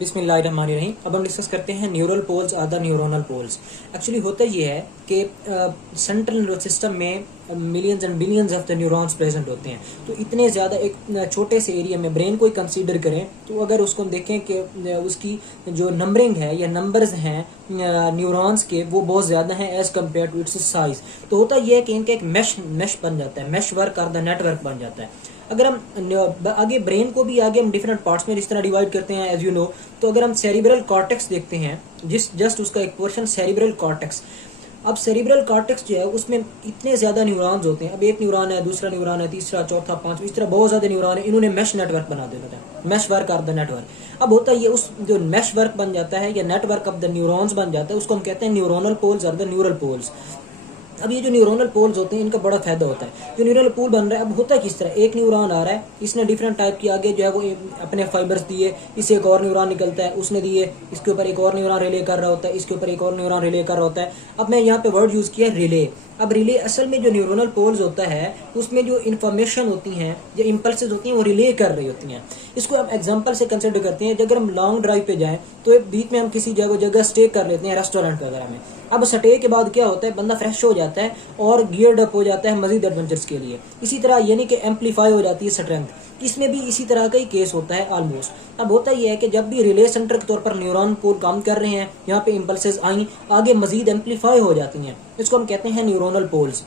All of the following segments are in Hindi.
बिस्मिल्लाहिर्रहमानिर्रहीम। अब हम डिस्कस करते हैं न्यूरल पोल्स और द न्यूरोनल पोल्स। एक्चुअली होता ये है कि सेंट्रल नर्वस सिस्टम में millions and billions of the neurons present होते हैं। तो इतने ज़्यादा एक छोटे से एरिया में ब्रेन को ही कंसीडर करें तो अगर उसको देखें कि उसकी जो नंबरिंग है या नंबर्स हैं न्यूरॉन्स के वो बहुत ज़्यादा हैं as compare to its size. तो होता ये है कि इनका एक मैश बन जाता है, मैश वर्क और द नेटवर्क बन जाता है। अगर हम आगे ब्रेन को भी आगे हम डिफरेंट पार्ट्स में जिस तरह डिवाइड करते हैं एज यू नो, तो अगर हम सेरिब्रल कॉर्टेक्स देखते हैं जस्ट उसका एक पोर्शन सेरिब्रल कॉर्टेक्स। अब सेरिब्रल कॉर्टेक्स जो है उसमें इतने ज्यादा न्यूरॉन्स होते हैं। अब एक न्यूरॉन है, दूसरा न्यूरॉन है, तीसरा, चौथा, पांचवा, इस तरह बहुत ज्यादा न्यूरॉन है। इन्होंने मैश नेटवर्क बना देता है, mesh work of the network. अब होता है ये उस जो मैश वर्क बन जाता है या नेटवर्क ऑफ द न्यूरॉन्स बन जाता है उसको हम कहते हैं न्यूरोनल पोल्स और द न्यूरल पोल्स। अब ये जो न्यूरोनल पोल्स होते हैं इनका बड़ा फायदा होता है। जो न्यूरल पोल बन रहा है अब होता है किस तरह, एक न्यूरॉन आ रहा है, इसने डिफरेंट टाइप की आगे जो है वो अपने फाइबर्स दिए, इससे एक और न्यूरॉन निकलता है, उसने दिए, इसके ऊपर एक और न्यूरॉन रिले कर रहा होता है, इसके ऊपर एक और न्यूरॉन रिले कर रहा होता है। अब मैं यहाँ पे वर्ड यूज किया रिले। अब रिले असल में जो न्यूरोनल पोल्स होता है उसमें जो इन्फॉर्मेशन होती हैं या इम्पल्सेस होती हैं वो रिले कर रही होती हैं। इसको हम एग्जांपल से कंसिडर करते हैं। अगर हम लॉन्ग ड्राइव पे जाएं तो बीच में हम किसी जगह स्टे कर लेते हैं, रेस्टोरेंट वगैरह में। अब स्टे के बाद क्या होता है, बंदा फ्रेश हो जाता है और गियर्ड अप हो जाता है मजीद एडवेंचर्स के लिए। इसी तरह यानी कि एम्पलीफाई हो जाती है स्ट्रेंथ। इसमें भी इसी तरह का ही केस होता है ऑलमोस्ट। अब होता यह है कि जब भी रिले सेंटर के तौर पर न्यूरॉन पोल काम कर रहे हैं, यहाँ पे इम्पल्सेस आई आगे मजीद एम्पलीफाई हो जाती हैं। इसको हम कहते हैं न्यूरोनल पोल्स।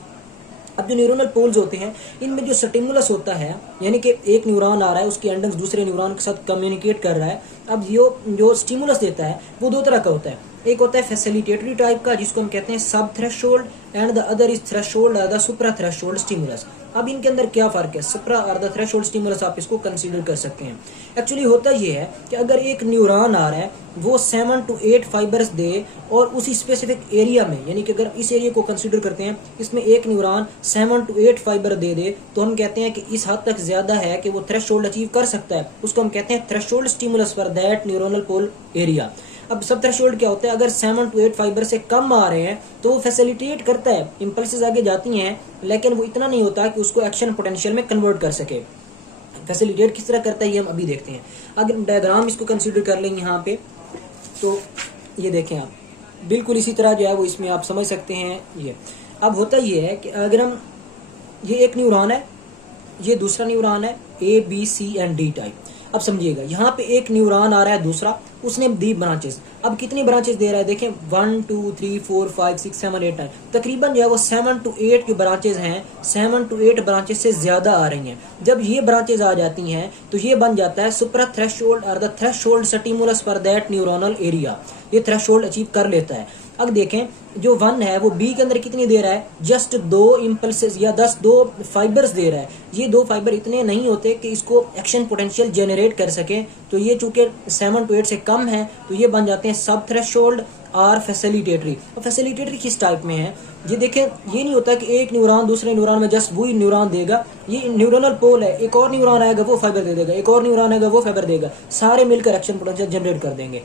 अब जो न्यूरोनल पोल्स होते हैं इनमें जो स्टिमुलस होता है, यानी कि एक न्यूरॉन आ रहा है, उसकी एंडक्स दूसरे न्यूरॉन के साथ कम्युनिकेट कर रहा है। अब जो स्टिमुलस देता है वो दो तरह का होता है। एक होता है फैसिलिटेटरी टाइप का जिसको हम कहते हैं सब threshold and the other is threshold the supra threshold stimulus. अब इनके अंदर क्या फर्क है, सुप्रा और द थ्रेशोल्ड स्टिमुलस आप इसको कंसीडर कर सकते हैं। एक्चुअली होता ये है कि अगर एक न्यूरॉन आ रहा है वो 7 to 8 फाइबर्स दे और उसी स्पेसिफिक एरिया में, यानी कि अगर इस एरिया को कंसीडर करते हैं इसमें एक न्यूरॉन 7 to 8 फाइबर दे दे तो हम कहते हैं कि इस हद तक ज्यादा है कि वो थ्रेशोल्ड अचीव कर सकता है। उसको हम कहते हैं threshold stimulus for that neuronal pool area. अब सब थ्रेशोल्ड क्या होता है, अगर 7 to 8 फाइबर से कम आ रहे हैं तो वो फैसिलिटेट करता है, इंपल्सेस आगे जाती हैं, लेकिन वो इतना नहीं होता कि उसको एक्शन पोटेंशियल में कन्वर्ट कर सके। फैसिलिटेट किस तरह करता है ये हम अभी देखते हैं। अगर डायग्राम इसको कंसीडर कर लें यहाँ पे तो ये देखें आप, बिल्कुल इसी तरह जो है वो इसमें आप समझ सकते हैं ये। अब होता ये है कि अगर हम, ये एक न्यूरॉन है, ये दूसरा न्यूरॉन है, A B C and D type. अब समझिएगा यहाँ पे एक न्यूरॉन आ रहा है दूसरा, उसने दी ब्रांचेस। अब कितनी ब्रांचेस दे रहा है देखें, 1 2 3 4 5 6 7 8 9, तकरीबन जो है वो 7 to 8 जो ब्रांचेस हैं 7 to 8 ब्रांचेस से ज्यादा आ रही हैं। जब ये ब्रांचेस आ जाती हैं तो ये बन जाता है सुप्रा थ्रेशोल्ड और the threshold stimulus for that neuronal area. ये थ्रेशोल्ड अचीव कर लेता है। अब देखें जो 1 है वो बी के अंदर कितनी दे रहा है, जस्ट 2 इम्पल्सेस या 2 फाइबर्स दे रहा है। ये 2 फाइबर इतने नहीं होते कि इसको एक्शन पोटेंशियल जनरेट कर सके, तो ये चूंकि 7 to 8 से कम है तो ये बन जाते हैं सब थ्रेशोल्ड और फैसिलिटेटरी। और फैसिलिटेटरी किस टाइप में है, ये देखें, ये नहीं होता कि एक न्यूरॉन दूसरे न्यूरॉन में जस्ट वही न्यूरॉन देगा। ये न्यूरोनल पोल है, एक और न्यूरॉन आएगा वो फाइबर दे देगा, एक और न्यूरॉन आएगा वो फाइबर देगा, सारे मिलकर एक्शन पोटेंशियल जनरेट कर देंगे।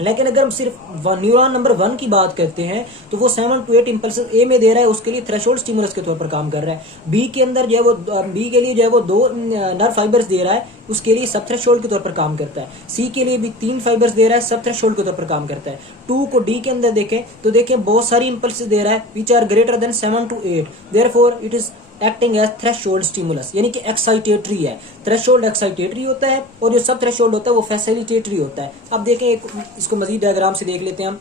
लेकिन अगर हम सिर्फ न्यूरॉन नंबर 1 की बात करते हैं तो वो 7 to 8 इम्पल्सेस ए में दे रहा है, उसके लिए थ्रेशोल्ड स्टिमुलस के तौर पर काम कर रहा है। बी के अंदर जो है वो बी के लिए जो है वो 2 नर्व फाइबर्स दे रहा है, उसके लिए सब थ्रेशोल्ड के तौर पर काम करता है। सी के लिए भी 3 फाइबर्स दे रहा है, सब थ्रेशोल्ड के तौर पर काम करता है। 2 को डी के अंदर देखें तो देखें बहुत सारी इम्पल्सेस दे रहा है which are greater than 7 to 8, therefore it is acting as threshold stimulus, यानी कि एक्साइटेटरी है। थ्रेशोल्ड एक्साइटेटरी होता है और जो सब थ्रेशोल्ड होता है वो फैसिलिटेटरी होता है। अब देखें इसको मजीद डायग्राम से देख लेते हैं हम।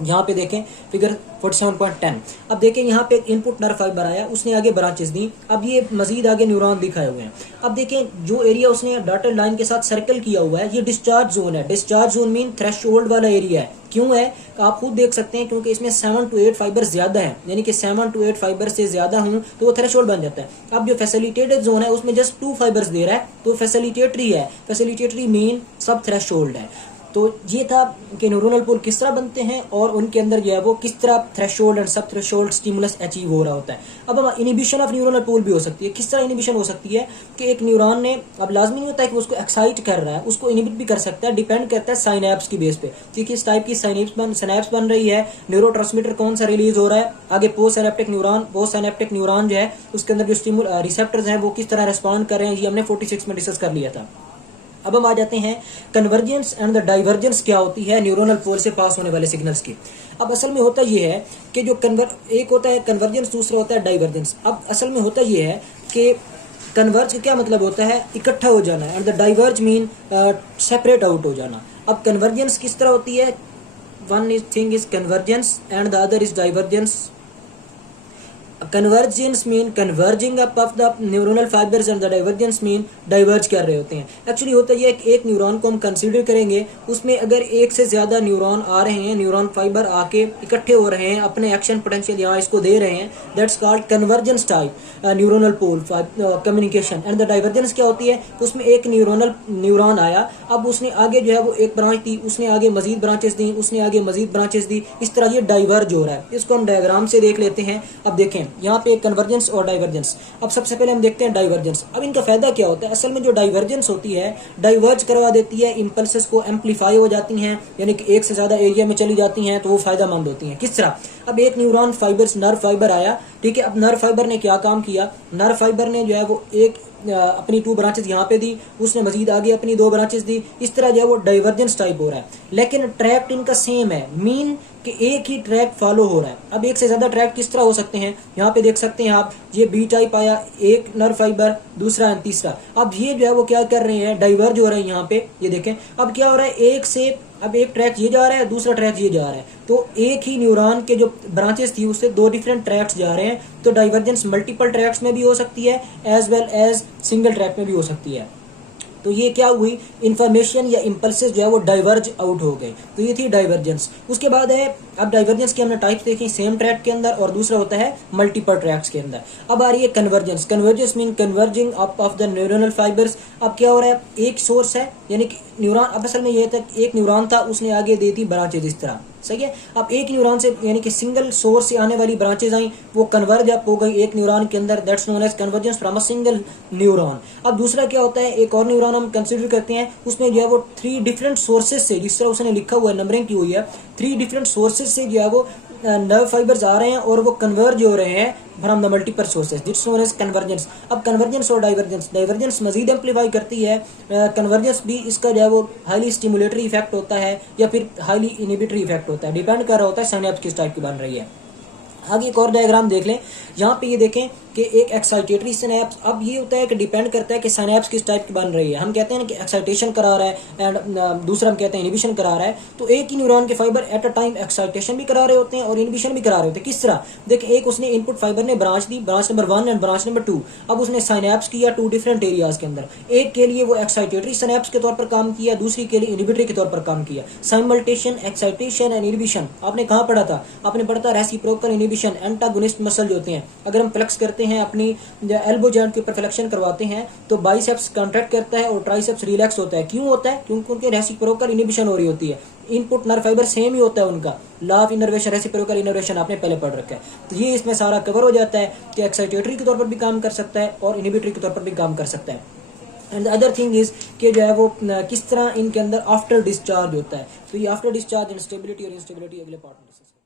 यहाँ पे देखें फिगर 47.10। अब देखें यहाँ पे इनपुट नर्व फाइबर आया, उसने आगे ब्रांचेस दी, अब ये मजीद आगे न्यूरॉन दिखाए हुए हैं। अब देखें जो एरिया उसने डॉटेड लाइन के साथ सर्कल किया हुआ है ये डिस्चार्ज जोन है। डिस्चार्ज जोन मीन थ्रेशोल्ड वाला एरिया है। क्यों है आप खुद देख सकते हैं, क्योंकि इसमें 7 to 8 फाइबर ज्यादा है, यानी कि 7 to 8 फाइबर से ज्यादा हूं तो वो थ्रेशोल्ड बन जाता है। अब जो फैसिलिटेटेड जोन है उसमें जस्ट 2 फाइबर्स दे रहा है तो फैसिलिटेटरी है। फैसिलिटेटरी मीन सब थ्रेशोल्ड है। तो ये था कि न्यूरोनल पोल किस तरह बनते हैं और उनके अंदर जो है वो किस तरह थ्रेशोल्ड एंड सब थ्रेशोल्ड स्टिमुलस अचीव हो रहा होता है। अब हम इनिबिशन ऑफ न्यूरोनल पोल भी हो सकती है। किस तरह इनिबिशन हो सकती है कि एक न्यूरॉन ने, अब लाजमी नहीं होता है कि उसको एक्साइट कर रहा है, उसको इनिबिट भी कर सकता है, डिपेंड करता है साइनैप्स की बेस पे कि किस टाइप की सिनैप्स बन रही है, न्यूरोट्रांसमीटर कौन सा रिलीज हो रहा है, आगे पोस्ट सिनैप्टिक न्यूरॉन जो है उसके अंदर जो रिसेप्टर्स हैं वो किस तरह रिस्पॉन्ड कर रहे हैं, ये हमने 46 में डिस्कस कर लिया था। अब हम आ जाते हैं कन्वर्जेंस एंड द डाइवर्जेंस क्या होती है न्यूरोनल पोल से पास होने वाले सिग्नल्स की। अब असल में होता ये है कि जो एक होता है कन्वर्जेंस, दूसरा होता है डाइवर्जेंस। अब असल में होता ये है कि कन्वर्ज का क्या मतलब होता है, इकट्ठा हो जाना, and the diverge mean separate out हो जाना। अब कन्वर्जेंस किस तरह होती है, one thing is convergence and the other is divergence. Convergence mean converging up of the neuronal fibres and the divergence mean diverge कर रहे होते हैं। एक्चुअली होता है कि एक न्यूरॉन को हम कंसीडर करेंगे, उसमें अगर एक से ज्यादा न्यूरॉन आ रहे हैं, न्यूरॉन फाइबर आके इकट्ठे हो रहे हैं, अपने एक्शन पोटेंशियल यहाँ इसको दे रहे हैं, that's called convergence type neuronal pool communication. And the divergence क्या होती है, उसमें एक न्यूरॉन आया, अब उसने आगे जो है वो एक ब्रांच दी, उसने आगे मजीद ब्रांचेस दी, उसने आगे मजीद ब्रांचेस दी, इस तरह ये डाइवर्ज हो रहा है। इसको हम डायग्राम से देख लेते हैं। अब देखें यहाँ पे कन्वर्जेंस और डाइवर्जेंस। अब सबसे पहले हम देखते हैं डाइवर्जेंस। अब इनका फायदा क्या होता है, असल में जो डाइवर्जेंस होती है डाइवर्ज करवा देती है, इंपल्सेस को एम्पलीफाई हो जाती हैं, यानी कि एक से ज्यादा एरिया में चली जाती हैं, तो वो फायदेमंद होती हैं। किस तरह, अब एक न्यूरॉन फाइबर्स नर्व फाइबर आया, ठीक है, अब नर्व फाइबर ने क्या काम किया, नर्व फाइबर ने जो है वो एक अपनी 2 ब्रांचेस यहाँ पे दी, उसने मजीद आगे अपनी 2 ब्रांचेस दी, इस तरह जो है वो डाइवर्जेंस टाइप हो रहा है। लेकिन ट्रैक्ट इनका सेम है, मीन कि एक ही ट्रैक फॉलो हो रहा है। अब एक से ज्यादा ट्रैक किस तरह हो सकते हैं, यहाँ पे देख सकते हैं आप, ये बी टाइप आया, एक नर्व फाइबर, दूसरा तीसरा। अब ये जो है वो क्या कर रहे हैं, डाइवर्ज हो रहे हैं। यहाँ पे ये देखें, अब क्या हो रहा है, एक से अब एक ट्रैक ये जा रहा है, दूसरा ट्रैक ये जा रहा है, तो एक ही न्यूरॉन के जो ब्रांचेस थी उससे 2 डिफरेंट ट्रैक्स जा रहे हैं। तो डाइवर्जेंस मल्टीपल ट्रैक्स में भी हो सकती है as well as single track में भी हो सकती है। तो ये क्या हुई, इंफॉर्मेशन या इंपल्सेस जो है वो डाइवर्ज आउट हो गए, तो ये थी डाइवर्जेंस। उसके बाद है, अब डाइवर्जेंस के हमने टाइप्स देखे, सेम ट्रैक के अंदर और दूसरा होता है मल्टीपल ट्रैक्स के अंदर। अब आ रही है convergence. Convergence mean converging up of the neuronal fibres. अब क्या हो रहा है, एक सोर्स है, यानी कि न्यूरॉन, अब असल में ये था एक न्यूरॉन था, उसने आगे दे दी ब्रांचेज इस तरह, सही है। अब एक न्यूरॉन से यानी कि सिंगल सोर्स से आने वाली ब्रांचेज आई, वो कन्वर्ज अप हो गई एक न्यूरॉन के अंदर, that's known as convergence from a single neuron. अब दूसरा क्या होता है, एक और न्यूरॉन हम कंसीडर करते हैं, उसमें जो है वो 3 डिफरेंट सोर्सेज से, जिस तरह उसने लिखा हुआ है, नंबरिंग की हुई है, 3 डिफरेंट सोर्सेज से जो है वो नर्व फाइबर्स आ रहे हैं और वो कन्वर्ज हो रहे हैं from the multiple sources, that's known as convergence. अब कन्वर्जेंस और डाइवर्जेंस, डाइवर्जेंस मजीद एम्पलीफाई करती है, कन्वर्जेंस भी इसका जो है वो हाईली स्टिमुलेटरी इफेक्ट होता है या फिर हाईली इनिबिटरी इफेक्ट होता है, डिपेंड कर रहा होता है साइनेप्स किस टाइप की बन रही है। आगे एक और डायग्राम देख लें, यहाँ पे ये देखें कि एक एक्साइटेटरी सिनेप्स। अब ये होता है कि डिपेंड करता है कि सिनेप्स किस टाइप की बन रही है। हम कहते हैं कि एक्साइटेशन करा रहा है एंड दूसरा हम कहते हैं इनिबिशन करा रहा है। तो एक ही न्यूरॉन के fibre at a time excitation भी करा रहे होते हैं और इनिबिशन भी करा रहे होते हैं। किस तरह, देखिए, एक उसने इनपुट फाइबर ने branch the, branch number 1 and branch number 2। अब उसने साइनेप्स किया 2 डिफरेंट एरियाज के अंदर, एक के लिए वो एक्साइटेटरी सिनेप्स के तौर पर काम किया, दूसरी के लिए इनिबिटरी के तौर पर काम किया। साइमल्टेशन, एक्साइटेशन एंड इनिबिशन आपने कहाँ पढ़ा था, आपने पढ़ा था रेसिप्रोकल इनिबिशन, एंटागोनिस्ट मसल जो होते हैं। अगर हम फ्लेक्स करते हैं, अपनी एल्बो जॉइंट के ऊपर फ्लेक्शन करवाते हैं, तो बाइसेप्स कॉन्ट्रैक्ट करता है और ट्राइसेप्स रिलैक्स होता है। क्यों होता है, क्योंकि उनके रेसिप्रोकल इनिबिशन हो रही होती है। इनपुट नर्व फाइबर सेम ही होता है उनका, law of innervation, reciprocal innervation आपने पहले पढ़ रखा है। तो ये इसमें सारा कवर हो जाता है कि एक्साइटेटरी के तौर पर भी काम कर सकता है और इनिबिटरी के तौर पर भी काम कर सकता है। And the other thing is कि जो है वो किस तरह इनके अंदर आफ्टर डिस्चार्ज होता है। तो ये आफ्टर डिस्चार्ज इंस्टेबिलिटी और इंस्टेबिलिटी अगले पार्ट में डिस्कस